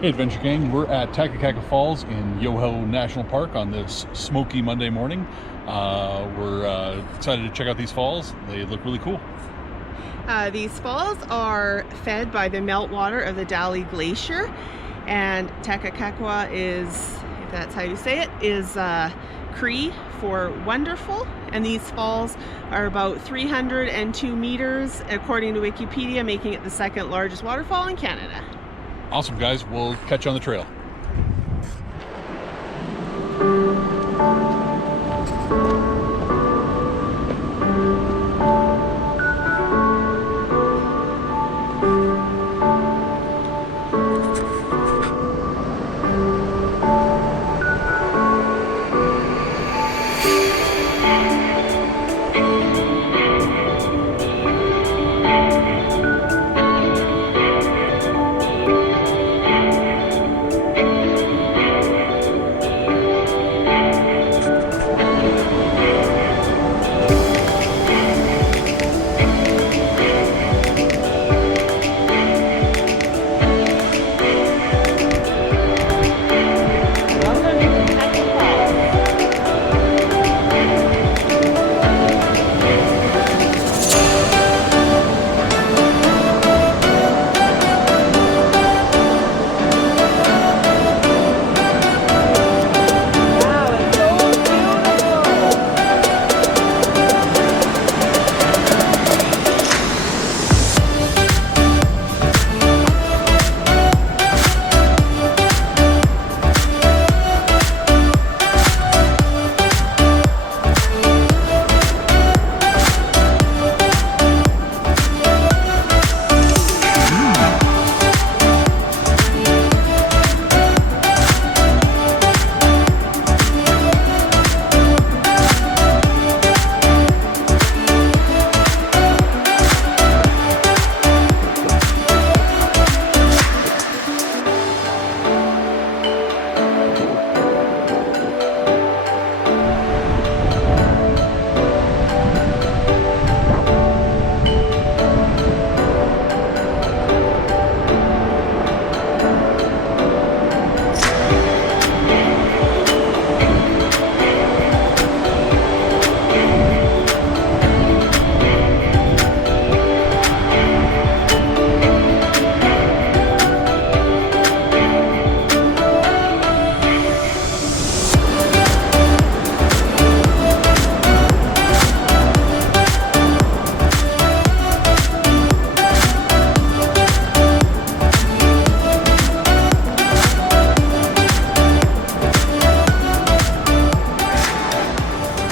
Hey Adventure Gang, we're at Takakkaw Falls in Yoho National Park on this smoky Monday morning. We're excited to check out these falls. They look really cool. These falls are fed by the meltwater of the Dali Glacier, and Takakkaw is, if that's how you say it, is Cree for wonderful, and these falls are about 302 meters according to Wikipedia, making it the second largest waterfall in Canada. Awesome guys, we'll catch you on the trail.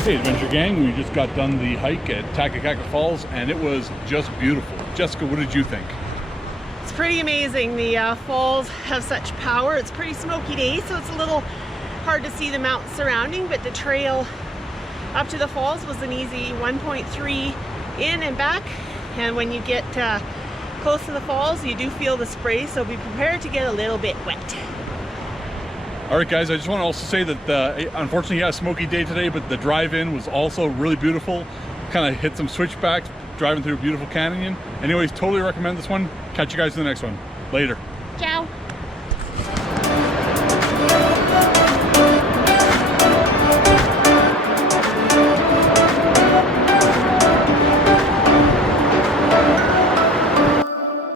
Hey Adventure Gang, we just got done the hike at Takakkaw Falls and it was just beautiful. Jessica, what did you think? It's pretty amazing. The falls have such power. It's a pretty smoky day, so it's a little hard to see the mountains surrounding, but the trail up to the falls was an easy 1.3 in and back, and when you get close to the falls you do feel the spray, so be prepared to get a little bit wet. Alright guys, I just want to also say that unfortunately, yeah, a smoky day today, but the drive-in was also really beautiful. Kind of hit some switchbacks, driving through a beautiful canyon. Anyways, totally recommend this one. Catch you guys in the next one. Later. Ciao.